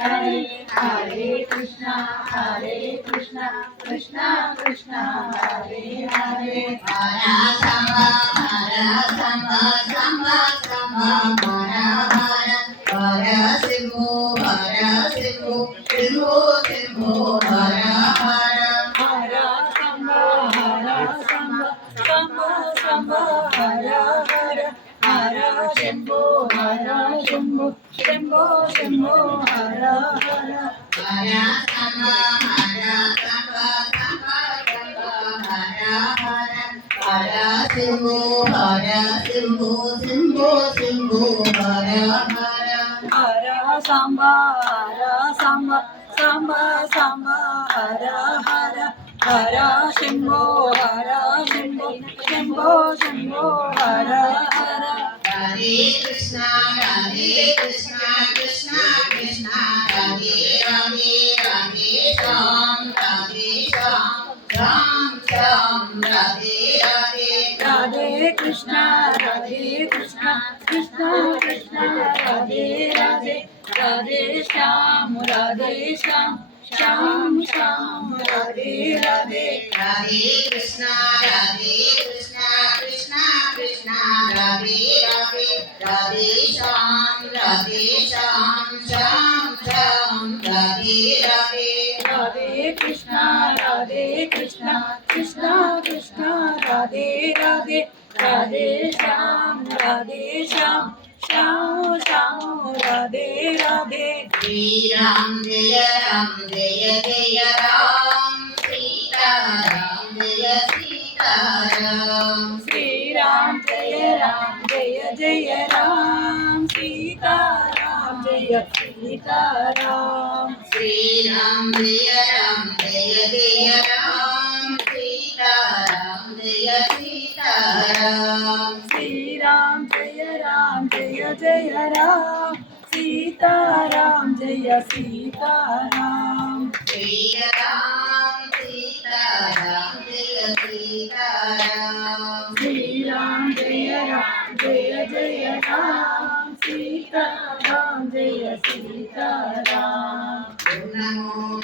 Hare, Hare Krishna, Krishna Krishna, Hare Hare. Hara Samba, Samba Samba, Hara Hara, Hara Shambhu, Shambhu, Shambhu Shambhu, Hara Hara. Hara Samba, Samba Samba, Hara Hara, Hara Shambhu, Shambhu, Shambhu Shambhu, Hara Hara. Hara Samba, Samba Samba, Hara Hara, Hara Shambhu, Shambhu, Shambhu Shambhu, Hara Hara. Hara Samba, Samba Samba, Hara Hara, Hara Shambhu, Shambhu, Shambhu Shambhu, Hara Hara. Hare Krishna, Krishna Krishna, Hare Hare, Hare Ram, Ram Ram, Hare Hare. Radhe Krishna, Krishna Krishna, Radhe Radhe, Radhe Shyam, Shyam Shyam, Radhe Radhe. Hare Krishna, Krishna Krishna, Hare Hare, Radhe Shyam, Shyam Shyam, Radhe Hare. Radhe Krishna, Krishna Krishna, Radhe Radhe, Radhe Shyam, Shyam Shyam, Radhe Radhe. Sri Ram Jaya Jaya Ram, Sita Ram Jaya Sita Ram. Sri Ram Jaya Jaya Ram, Sita Ram Jaya Sita Ram. Sri Ram Jaya Jaya Ram, Sita Ram Jaya Sita Ram. Sri Ram Jaya Jaya Ram, Sita Ram Jaya Sita Ram. Sri Ram Sita Ram Jaya Sita Ram. Sri Ram Jaya Jaya Ram, Sita Ram Jaya Sita Ram. Om Namo